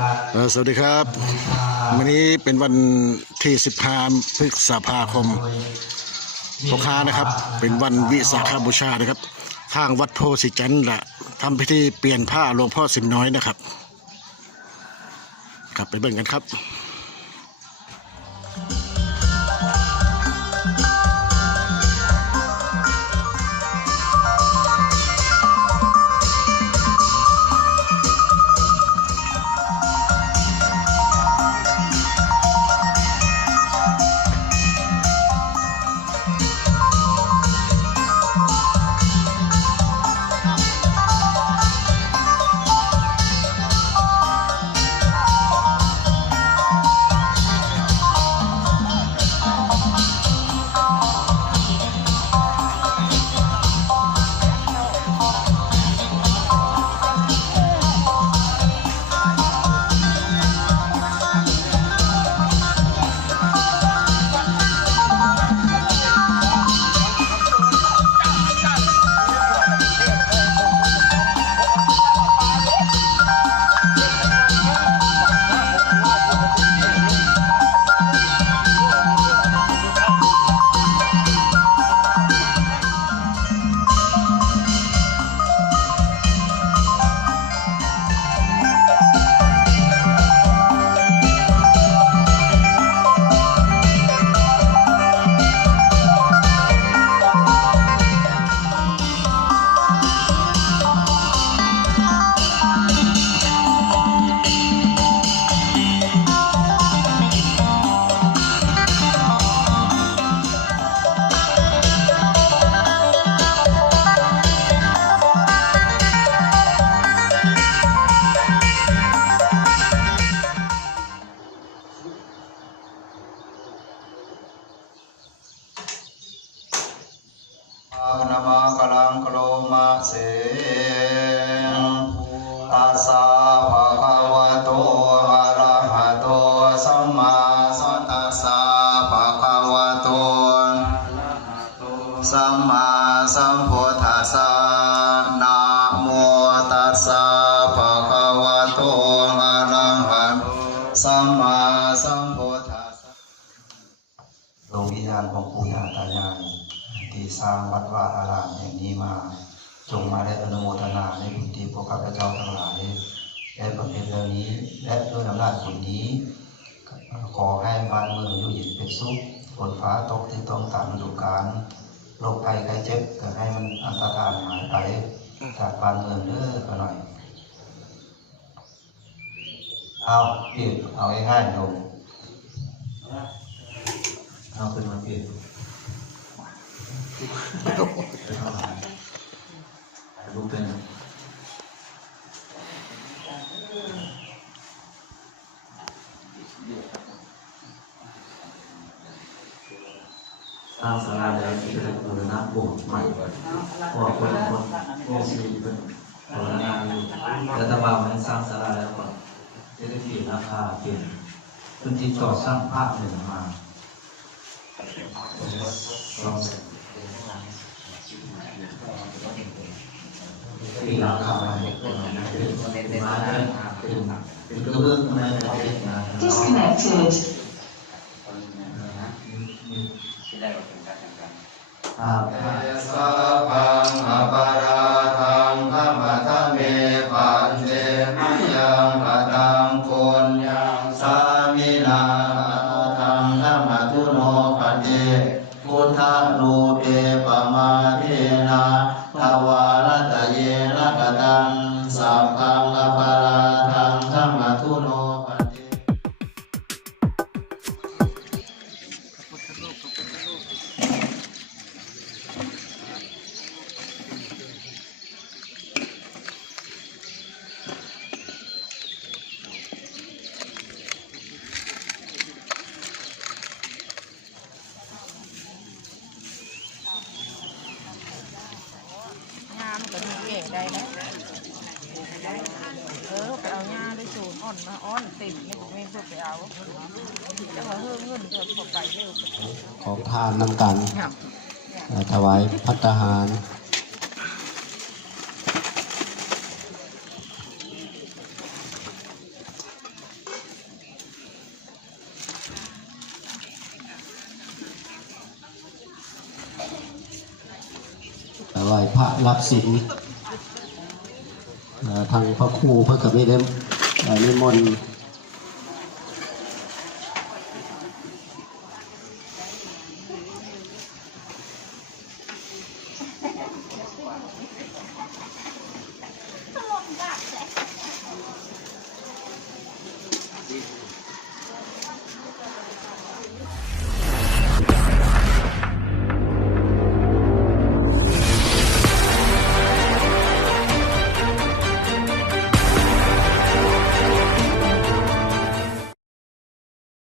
ครับเอ่อสวัสดีครับ วันนี้เป็นวันที่ 15พฤษภาคมพกค้านะครับ เป็นวันวิสาขบูชานะครับ ทางวัดโพสิจันทร์ละทำพิธีเปลี่ยนผ้าหลวงพ่อสิมน้อยนะครับครับไปเบิ่งกันครับ มาเสตัสสะภะคะวะโตอะระหะโตสัมมาสัมตัสสะภะคะวะโตสัมมาสัมพุทธัสสะนะโมตัสสะภะคะวะโตอะระหะสัมมาสัมพุทธัสสะดวงวิญญาณของปู่ย่าตายายที่สร้างวัดวาอารามแห่งนี้มา จงมาได้อนุโมทนาในบุญที่พวกข้าพเจ้าทั้งหลายได้บำเพ็ญเรื่องนี้ และด้วยอำนาจบุญนี้ ขอให้บ้านเมืองอยู่เย็นเป็นสุขฝนฟ้าตกที่ต้องตามฤดูกาลโรคภัยไข้เจ็บก็ให้มันอันตรธานหายไปจากบ้านเมืองเด้อก็หน่อยเอาเปลี่ยนเอาง่ายๆลงเอาขึ้นมาเปลี่ยนรูปเป็น สร้างศาลาแล้วที่เป็นบูรณะโบสถ์ใหม่เพราะว่าคนคนโบสถ์ที่เป็นบูรณะอยู่รัฐบาลมันสร้างศาลาแล้วก่อนจะได้เปลี่ยนราคาเปลี่ยนพื้นที่จอดสร้างภาพหนึ่งมาที่เราทำมาเป็นเป็นมาเป็นเป็นเรื่องในประเทศนะ Disconnected. อาสะพังอปาราทังขมัทเมปันเตมยังปะตังปุญญังสามิ สัพพังอปา มาอ้อนติ่มไม่ไม่ถูกไปเอาจะมาเพิ่มเงินเดือนเข้าไปเร็วของทานน้ำกันถวายพัฒตาหารไหว้พระรับศีลทางพระครูเพื่อกับไม่ได้ lemon